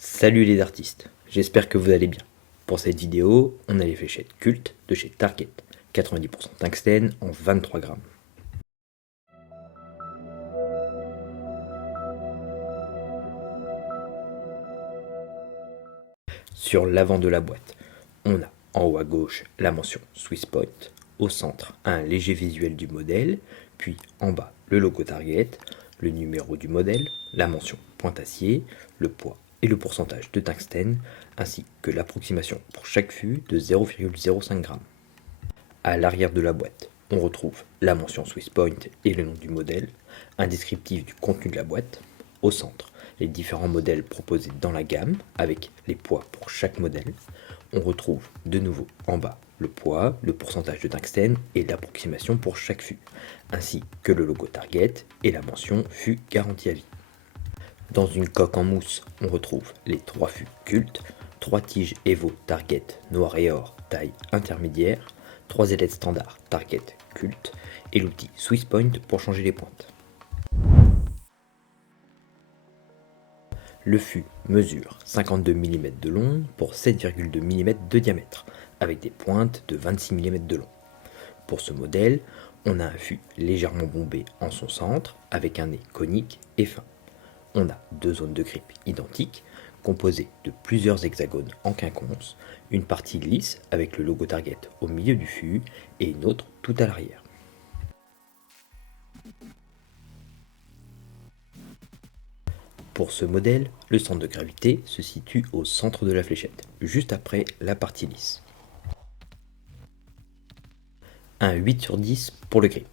Salut les artistes, j'espère que vous allez bien. Pour cette vidéo, on a les fléchettes Cult de chez Target, 90% tungstène en 23 grammes. Sur l'avant de la boîte, on a en haut à gauche la mention Swisspoint, au centre un léger visuel du modèle, puis en bas le logo Target, le numéro du modèle, la mention pointe-acier, le poids et le pourcentage de tungstène, ainsi que l'approximation pour chaque fût de 0,05 g. À l'arrière de la boîte, on retrouve la mention Swisspoint et le nom du modèle, un descriptif du contenu de la boîte. Au centre, les différents modèles proposés dans la gamme, avec les poids pour chaque modèle. On retrouve de nouveau en bas le poids, le pourcentage de tungstène et l'approximation pour chaque fût, ainsi que le logo Target et la mention fût garantie à vie. Dans une coque en mousse, on retrouve les 3 fûts Cult, 3 tiges Evo Target noir et or taille intermédiaire, 3 ailettes standard Target Cult et l'outil Swisspoint pour changer les pointes. Le fût mesure 52 mm de long pour 7,2 mm de diamètre, avec des pointes de 26 mm de long. Pour ce modèle, on a un fût légèrement bombé en son centre, avec un nez conique et fin. On a 2 zones de grip identiques, composées de plusieurs hexagones en quinconce, une partie lisse avec le logo Target au milieu du fût et une autre tout à l'arrière. Pour ce modèle, le centre de gravité se situe au centre de la fléchette, juste après la partie lisse. Un 8 sur 10 pour le grip.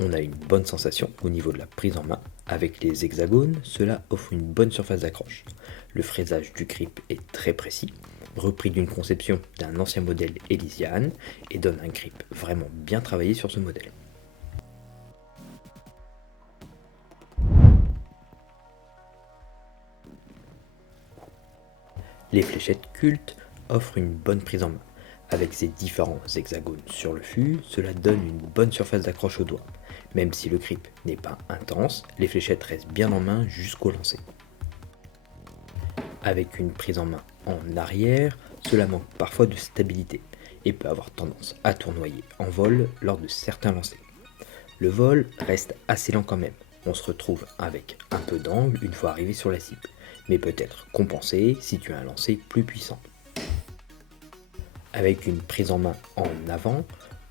On a une bonne sensation au niveau de la prise en main. Avec les hexagones, cela offre une bonne surface d'accroche. Le fraisage du grip est très précis, repris d'une conception d'un ancien modèle Elysian et donne un grip vraiment bien travaillé sur ce modèle. Les fléchettes Cult offrent une bonne prise en main. Avec ces différents hexagones sur le fût, cela donne une bonne surface d'accroche au doigt. Même si le grip n'est pas intense, les fléchettes restent bien en main jusqu'au lancer. Avec une prise en main en arrière, cela manque parfois de stabilité et peut avoir tendance à tournoyer en vol lors de certains lancers. Le vol reste assez lent quand même, on se retrouve avec un peu d'angle une fois arrivé sur la cible, mais peut être compensé si tu as un lancer plus puissant. Avec une prise en main en avant,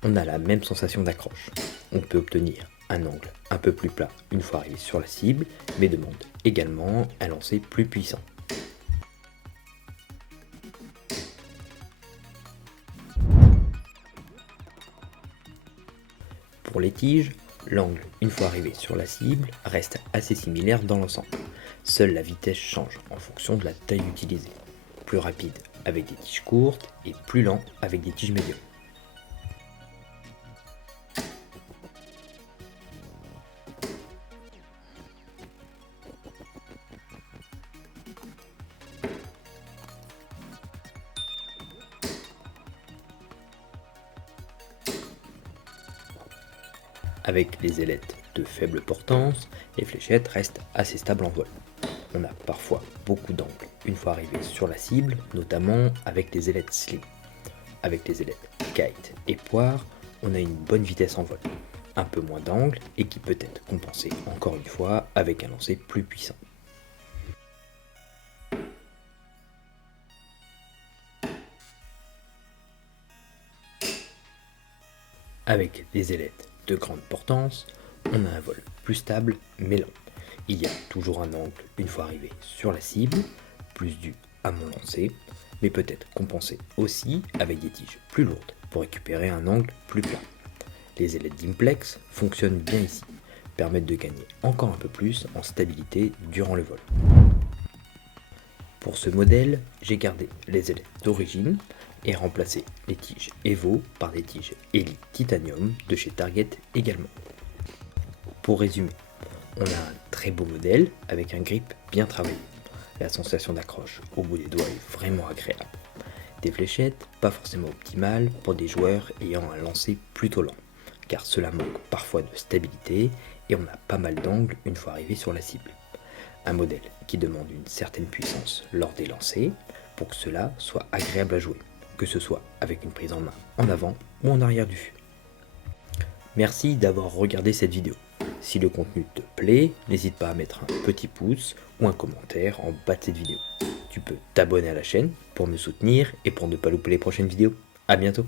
on a la même sensation d'accroche. On peut obtenir un angle un peu plus plat une fois arrivé sur la cible, mais demande également un lancer plus puissant. Pour les tiges, l'angle, une fois arrivé sur la cible, reste assez similaire dans l'ensemble. Seule la vitesse change en fonction de la taille utilisée. Plus rapide avec des tiges courtes et plus lent avec des tiges médium. Avec les ailettes de faible portance, les fléchettes restent assez stables en vol. On a parfois beaucoup d'angle une fois arrivé sur la cible, notamment avec les ailettes slim. Avec les ailettes kite et poire, on a une bonne vitesse en vol, un peu moins d'angle et qui peut être compensé encore une fois avec un lancer plus puissant. Avec les ailettes de grande portance, on a un vol plus stable mais lent. Il y a toujours un angle une fois arrivé sur la cible, plus dû à mon lancer, mais peut être compensé aussi avec des tiges plus lourdes pour récupérer un angle plus plat. Les ailettes d'Implex fonctionnent bien ici, permettent de gagner encore un peu plus en stabilité durant le vol. Pour ce modèle, j'ai gardé les ailettes d'origine et remplacé les tiges Evo par des tiges Elite Titanium de chez Target également. Pour résumer, on a un très beau modèle avec un grip bien travaillé. La sensation d'accroche au bout des doigts est vraiment agréable. Des fléchettes pas forcément optimales pour des joueurs ayant un lancer plutôt lent, car cela manque parfois de stabilité et on a pas mal d'angles une fois arrivé sur la cible. un modèle qui demande une certaine puissance lors des lancers pour que cela soit agréable à jouer, que ce soit avec une prise en main en avant ou en arrière du fût. Merci d'avoir regardé cette vidéo. Si le contenu te plaît, n'hésite pas à mettre un petit pouce ou un commentaire en bas de cette vidéo. Tu peux t'abonner à la chaîne pour me soutenir et pour ne pas louper les prochaines vidéos. A bientôt.